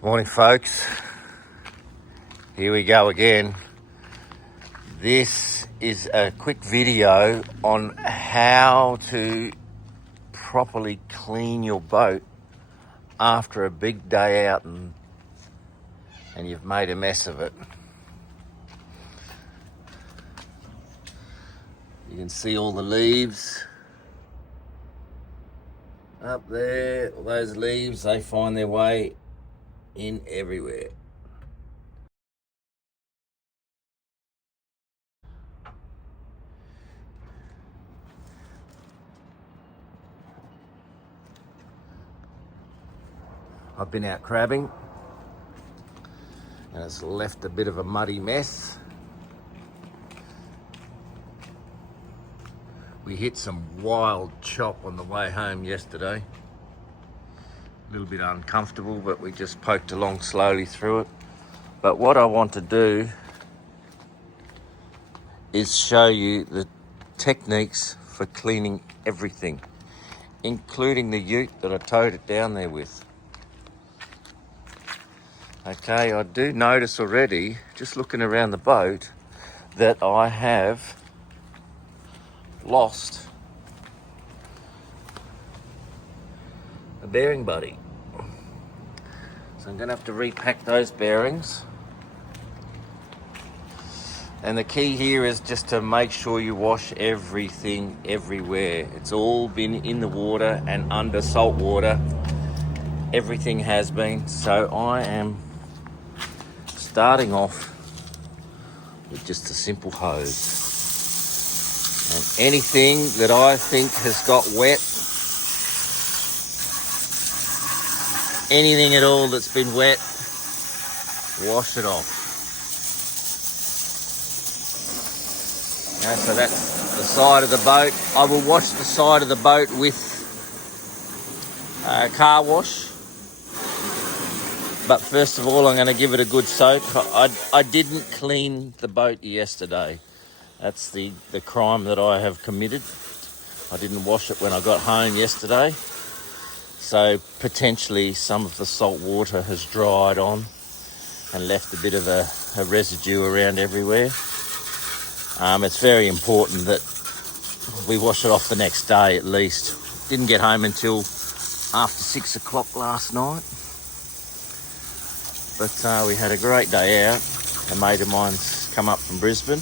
Morning folks, here we go again. This is a quick video on how to properly clean your boat after a big day out and you've made a mess of it. You can see all the leaves up there, all those leaves, they find their way in everywhere. I've been out crabbing and it's left a bit of a muddy mess. We hit some wild chop on the way home yesterday. A little bit uncomfortable, but we just poked along slowly through it. But what I want to do is show you the techniques for cleaning everything, including the ute that I towed it down there with. Okay, I do notice already, just looking around the boat, that I have lost a bearing buddy. So I'm going to have to repack those bearings. And the key here is just to make sure you wash everything everywhere. It's all been in the water and under salt water. Everything has been. So I am starting off with just a simple hose. And anything that I think has got wet, anything at all that's been wet, wash it off. So that's the side of the boat. I will wash the side of the boat with car wash. But first of all, I'm going to give it a good soak. I didn't clean the boat yesterday. That's the crime that I have committed. I didn't wash it when I got home yesterday. So potentially some of the salt water has dried on and left a bit of a residue around everywhere. It's very important that we wash it off the next day at least. Didn't get home until after 6 o'clock last night. But we had a great day out. A mate of mine's come up from Brisbane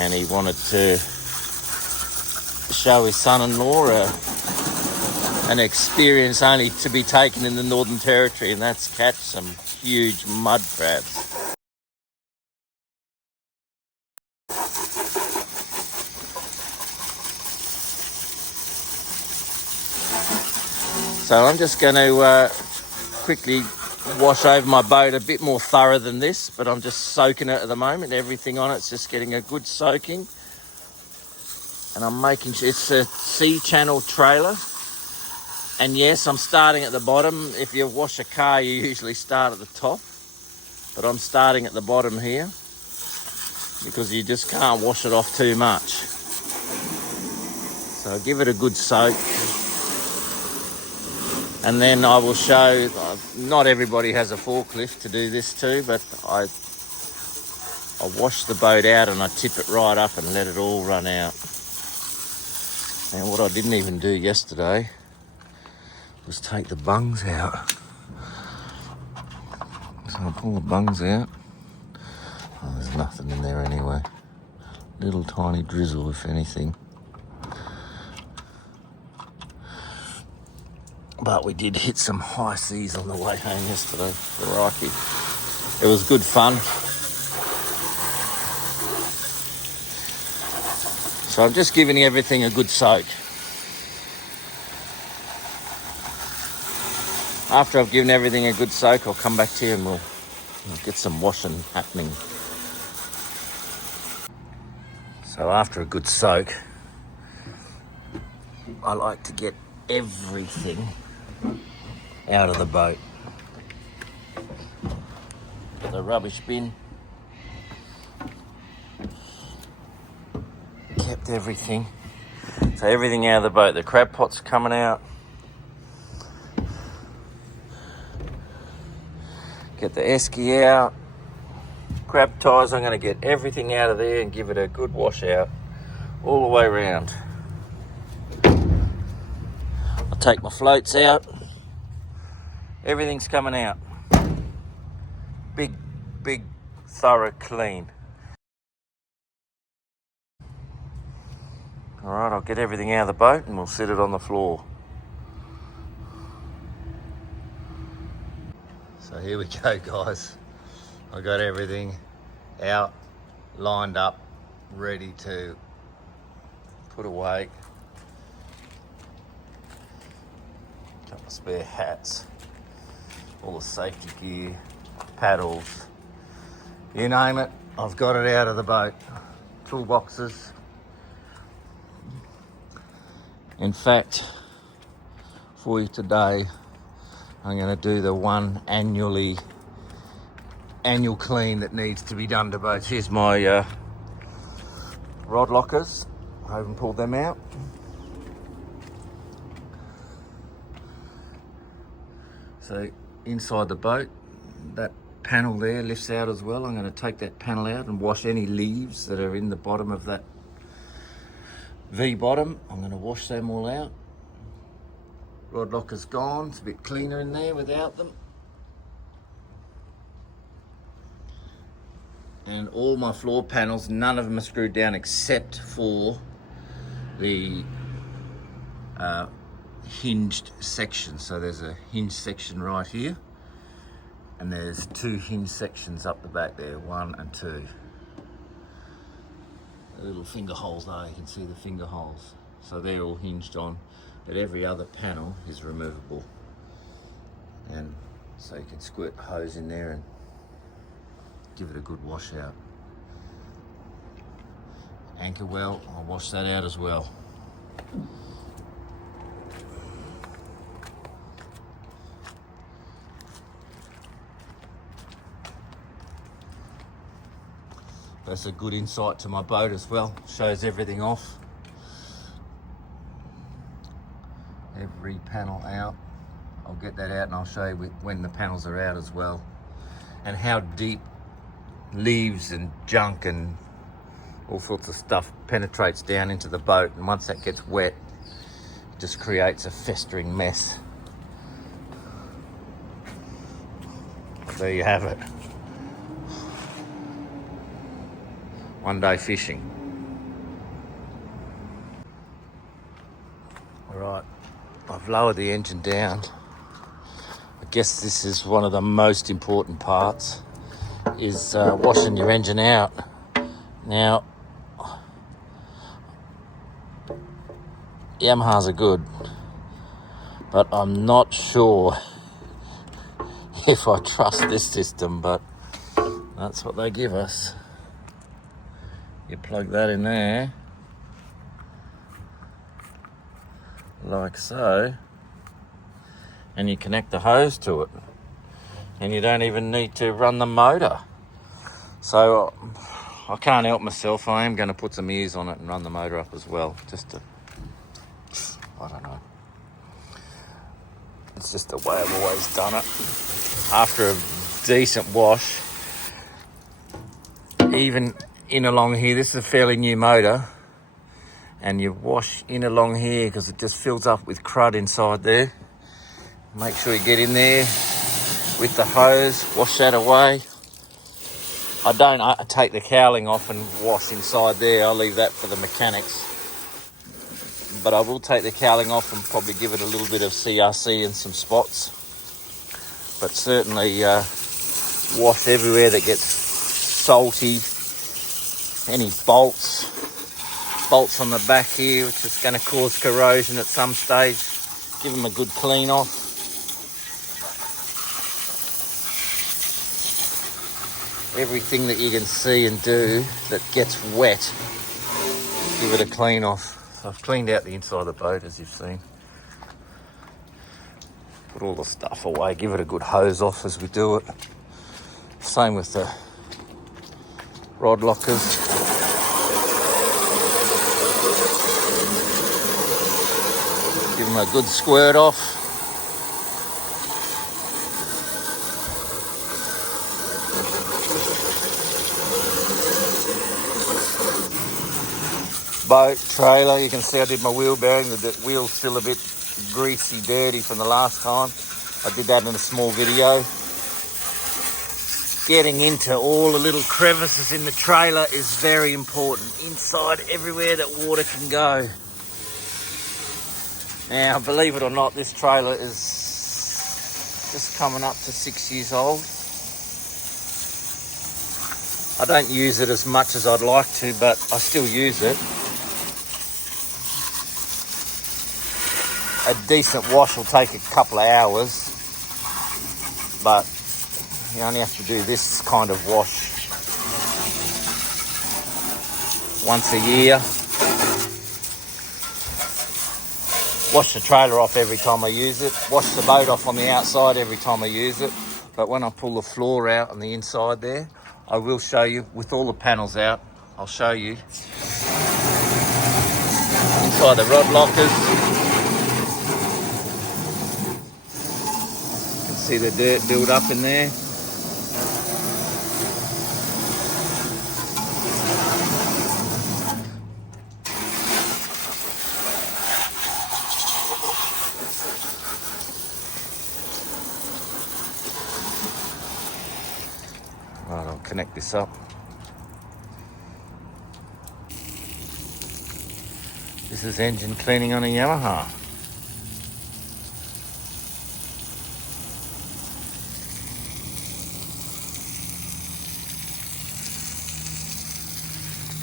and he wanted to show his son-in-law an experience only to be taken in the Northern Territory, and that's catch some huge mud crabs. So I'm just going to quickly wash over my boat a bit more thorough than this, but I'm just soaking it at the moment. Everything on it's just getting a good soaking. And I'm making sure it's a C-channel trailer. And yes, I'm starting at the bottom. If you wash a car, you usually start at the top. But I'm starting at the bottom here because you just can't wash it off too much. So give it a good soak. And then I will show, not everybody has a forklift to do this too, but I wash the boat out and I tip it right up and let it all run out. And what I didn't even do yesterday was take the bungs out. So I pull the bungs out. Oh, there's nothing in there anyway. Little tiny drizzle, if anything. But we did hit some high seas on the way home yesterday. Crikey. It was good fun. So I'm just giving everything a good soak. After I've given everything a good soak, I'll come back to you and we'll get some washing happening. So after a good soak, I like to get everything out of the boat. The rubbish bin. Kept everything. So everything out of the boat. The crab pots coming out. Get the esky out. Grab ties, I'm going to get everything out of there and give it a good wash out all the way around. I'll take my floats out. Everything's coming out. Big, thorough clean. Alright, I'll get everything out of the boat and we'll set it on the floor. So here we go, guys. I got everything out, lined up, ready to put away. Got my spare hats, all the safety gear, paddles, you name it, I've got it out of the boat. Toolboxes. In fact, for you today, I'm going to do the one annual clean that needs to be done to boats. Here's my rod lockers. I haven't pulled them out. So inside the boat, that panel there lifts out as well. I'm going to take that panel out and wash any leaves that are in the bottom of that V-bottom. I'm going to wash them all out. Rod locker's gone. It's a bit cleaner in there without them. And all my floor panels, none of them are screwed down except for the hinged section. So there's a hinge section right here, and there's two hinge sections up the back there, 1 and 2. The little finger holes there, you can see the finger holes. So they're all hinged on, but every other panel is removable. And so you can squirt the hose in there and give it a good wash out. Anchor well, I'll wash that out as well. That's a good insight to my boat as well. Shows everything off. Every panel out. I'll get that out and I'll show you when the panels are out as well. And how deep leaves and junk and all sorts of stuff penetrates down into the boat. And once that gets wet, it just creates a festering mess. But there you have it. One day fishing. Alright, I've lowered the engine down. I guess this is one of the most important parts, is washing your engine out. Now, Yamahas are good, but I'm not sure if I trust this system, but that's what they give us. You plug that in there, like so, and you connect the hose to it, and you don't even need to run the motor. So I can't help myself, I am going to put some ears on it and run the motor up as well, just to, I don't know, it's just the way I've always done it. After a decent wash, even in along here, this is a fairly new motor, and you wash in along here because it just fills up with crud inside there. Make sure you get in there with the hose, wash that away. I don't take the cowling off and wash inside there, I'll leave that for the mechanics. But I will take the cowling off and probably give it a little bit of CRC in some spots. But certainly wash everywhere that gets salty. Any bolts on the back here, which is going to cause corrosion at some stage. Give them a good clean off. Everything that you can see and do that gets wet, give it a clean off. I've cleaned out the inside of the boat, as you've seen. Put all the stuff away, give it a good hose off as we do it. Same with the rod lockers. Give them a good squirt off. boat, trailer. You can see I did my wheel bearing. The wheel's still a bit greasy, dirty from the last time. I did that in a small video. Getting into all the little crevices in the trailer is very important. Inside, everywhere that water can go. Now, believe it or not, this trailer is just coming up to 6 years old. I don't use it as much as I'd like to, but I still use it. A decent wash will take a couple of hours, but you only have to do this kind of wash once a year. Wash the trailer off every time I use it. Wash the boat off on the outside every time I use it. But when I pull the floor out on the inside there, I will show you with all the panels out. I'll show you inside the rod lockers. You can see the dirt build up in there. Right, I'll connect this up. This is engine cleaning on a Yamaha.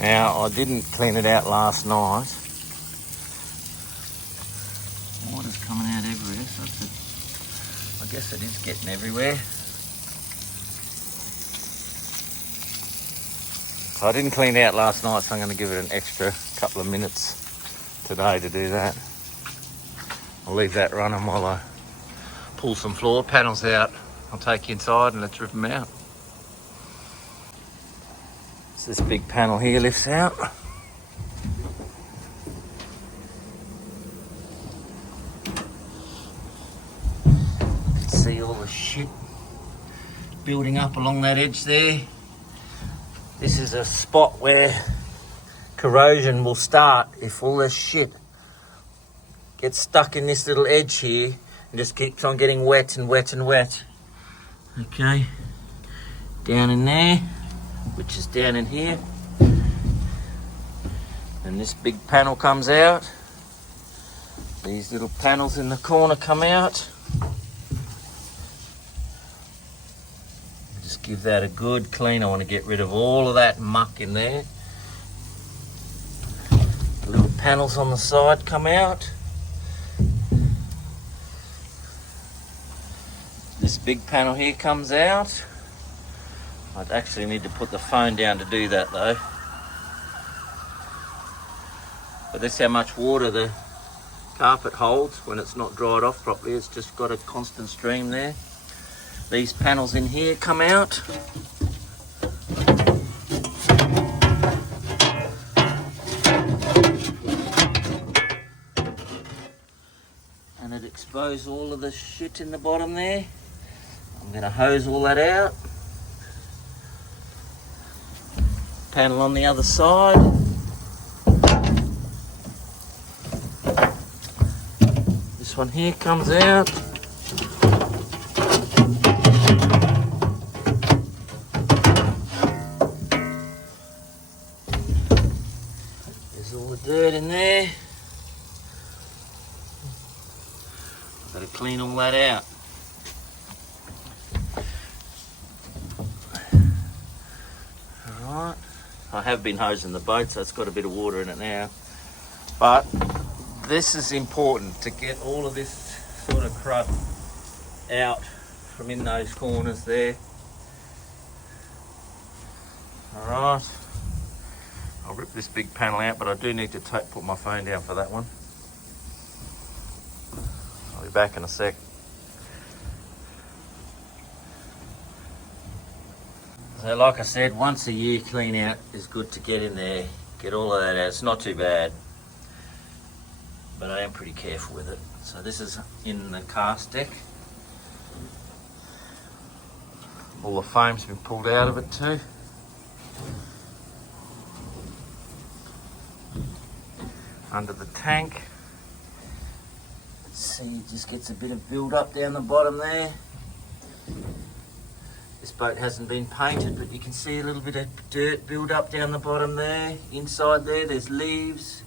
Now, I didn't clean it out last night. Water's coming out everywhere, so I guess it is getting everywhere. I didn't clean it out last night, so I'm going to give it an extra couple of minutes today to do that. I'll leave that running while I pull some floor panels out. I'll take you inside and let's rip them out. So this big panel here lifts out. You can see all the shit building up along that edge there. This is a spot where corrosion will start if all this shit gets stuck in this little edge here and just keeps on getting wet and wet and wet. Okay, down in there, which is down in here. And this big panel comes out. These little panels in the corner come out. Just give that a good clean. I want to get rid of all of that muck in there. The little panels on the side come out. This big panel here comes out. I'd actually need to put the phone down to do that though. But that's how much water the carpet holds when it's not dried off properly. It's just got a constant stream there. These panels in here come out. And it exposes all of the shit in the bottom there. I'm going to hose all that out. Panel on the other side. This one here comes out. There's all the dirt in there. I've got to clean all that out. Alright. I have been hosing the boat, so it's got a bit of water in it now. But this is important to get all of this sort of crud out from in those corners there. Alright. I'll rip this big panel out, but I do need to put my phone down for that one. I'll be back in a sec. So like I said, once a year clean out is good to get in there, get all of that out. It's not too bad, but I am pretty careful with it. So this is in the cast deck. All the foam's been pulled out of it too. under the tank. See, it just gets a bit of build up down the bottom there. This boat hasn't been painted, but you can see a little bit of dirt build up down the bottom there. Inside there's leaves.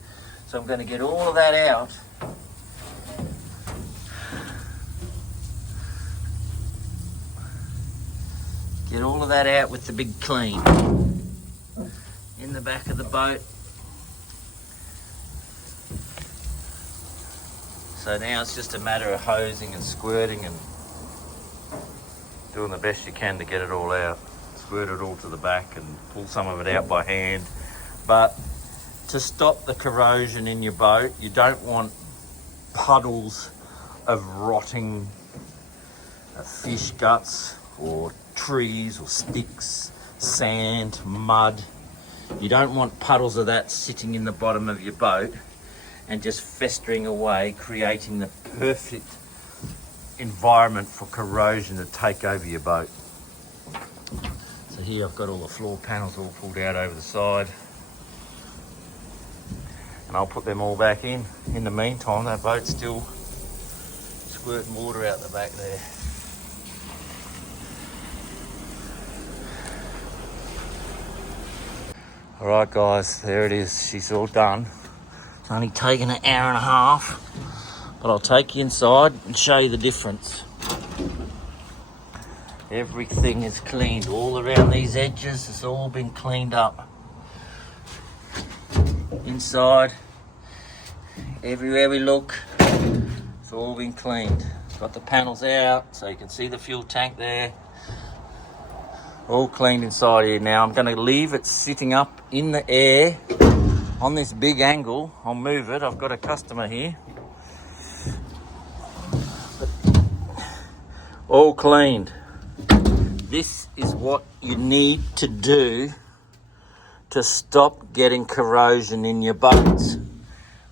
So I'm going to get all of that out. Get all of that out with the big clean in the back of the boat. So now it's just a matter of hosing and squirting and doing the best you can to get it all out. Squirt it all to the back and pull some of it out by hand. But to stop the corrosion in your boat, you don't want puddles of rotting fish guts or trees or sticks, sand, mud. You don't want puddles of that sitting in the bottom of your boat and just festering away, creating the perfect environment for corrosion to take over your boat. So here I've got all the floor panels all pulled out over the side, and I'll put them all back in. In the meantime, that boat's still squirting water out the back there. All right guys, there it is, she's all done. It's only taken an hour and a half, but I'll take you inside and show you the difference. Everything is cleaned, all around these edges, it's all been cleaned up. Inside, everywhere we look, it's all been cleaned. Got the panels out, so you can see the fuel tank there. All cleaned inside here. Now I'm going to leave it sitting up in the air on this big angle. I'll move it, I've got a customer here. All cleaned. This is what you need to do to stop getting corrosion in your boats.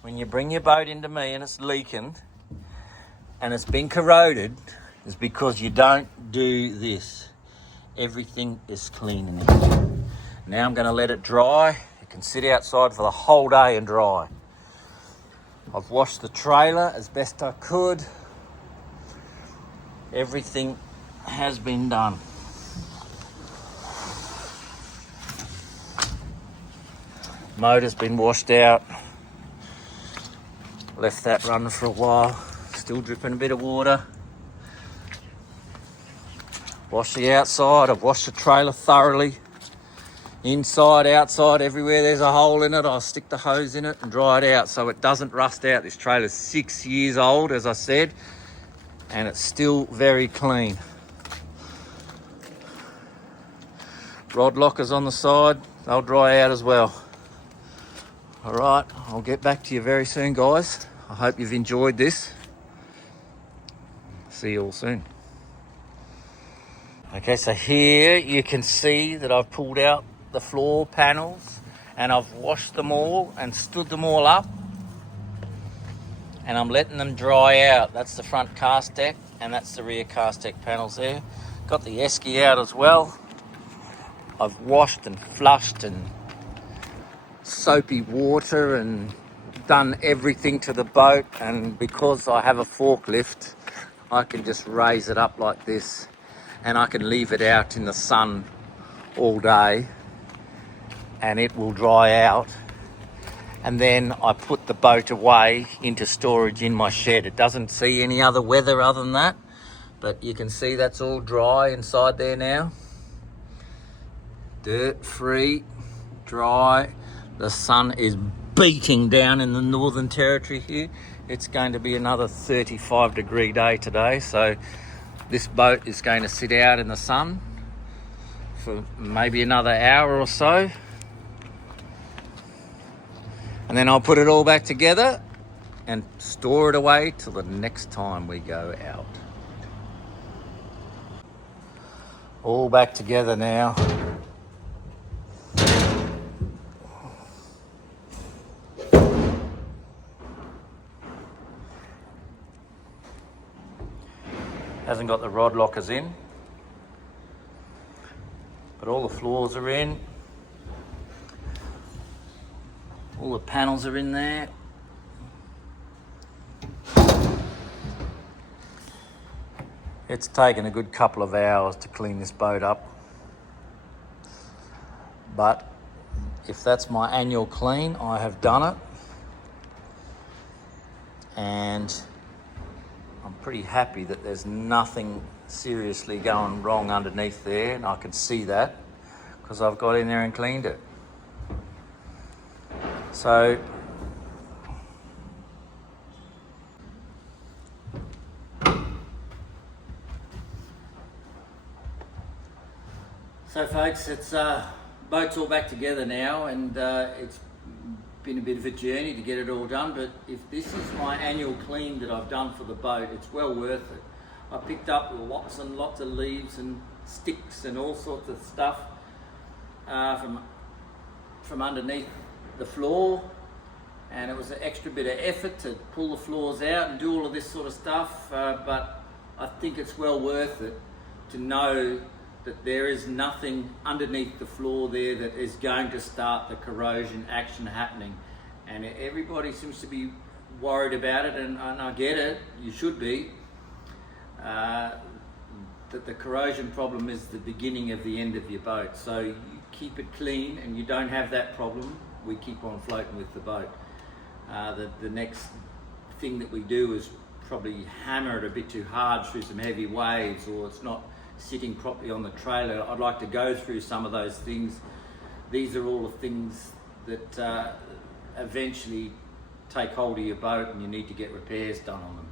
When you bring your boat into me and it's leaking and it's been corroded, it's because you don't do this. Everything is clean in here. Now I'm going to let it dry. It can sit outside for the whole day and dry. I've washed the trailer as best I could. Everything has been done. Motor's been washed out. Left that running for a while. Still dripping a bit of water. Wash the outside. I've washed the trailer thoroughly. Inside, outside, everywhere there's a hole in it, I'll stick the hose in it and dry it out so it doesn't rust out. This trailer's 6 years old, as I said, and it's still very clean. Rod lockers on the side, they'll dry out as well. All right, I'll get back to you very soon, guys. I hope you've enjoyed this. See you all soon. Okay, so here you can see that I've pulled out the floor panels and I've washed them all and stood them all up, and I'm letting them dry out. That's the front cast deck and that's the rear cast deck panels there. Got the esky out as well. I've washed and flushed and soapy water and done everything to the boat, and because I have a forklift I can just raise it up like this and I can leave it out in the sun all day and it will dry out, and then I put the boat away into storage in my shed. It doesn't see any other weather other than that, but you can see that's all dry inside there now. Dirt free, dry. The sun is beating down in the Northern Territory here. It's going to be another 35-degree day today, so this boat is going to sit out in the sun for maybe another hour or so. And then I'll put it all back together and store it away till the next time we go out. All back together now. Hasn't got the rod lockers in, but all the floors are in. All the panels are in there. It's taken a good couple of hours to clean this boat up, but if that's my annual clean, I have done it, and I'm pretty happy that there's nothing seriously going wrong underneath there, and I can see that because I've got in there and cleaned it. So folks, it's boat's all back together now, and it's been a bit of a journey to get it all done, but if this is my annual clean that I've done for the boat, it's well worth it. I picked up lots and lots of leaves and sticks and all sorts of stuff from underneath the floor, and it was an extra bit of effort to pull the floors out and do all of this sort of stuff, but I think it's well worth it to know that there is nothing underneath the floor there that is going to start the corrosion action happening. And everybody seems to be worried about it, and I get it, you should be, that the corrosion problem is the beginning of the end of your boat. So you keep it clean and you don't have that problem, we keep on floating with the boat. The next thing that we do is probably hammer it a bit too hard through some heavy waves, or it's not sitting properly on the trailer. I'd like to go through some of those things. These are all the things that eventually take hold of your boat and you need to get repairs done on them.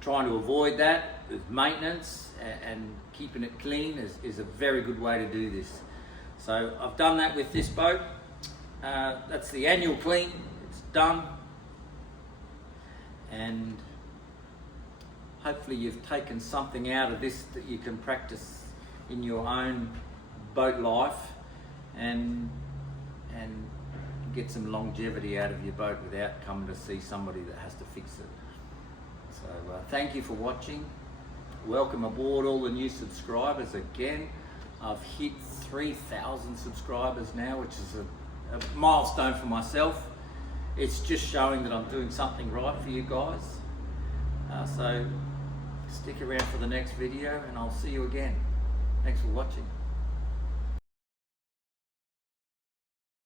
Trying to avoid that with maintenance and keeping it clean is a very good way to do this. So I've done that with this boat. That's the annual clean, it's done. And hopefully you've taken something out of this that you can practice in your own boat life and get some longevity out of your boat without coming to see somebody that has to fix it. So thank you for watching. Welcome aboard all the new subscribers again. I've hit 3,000 subscribers now, which is a milestone for myself. It's just showing that I'm doing something right for you guys. So stick around for the next video and I'll see you again. Thanks for watching.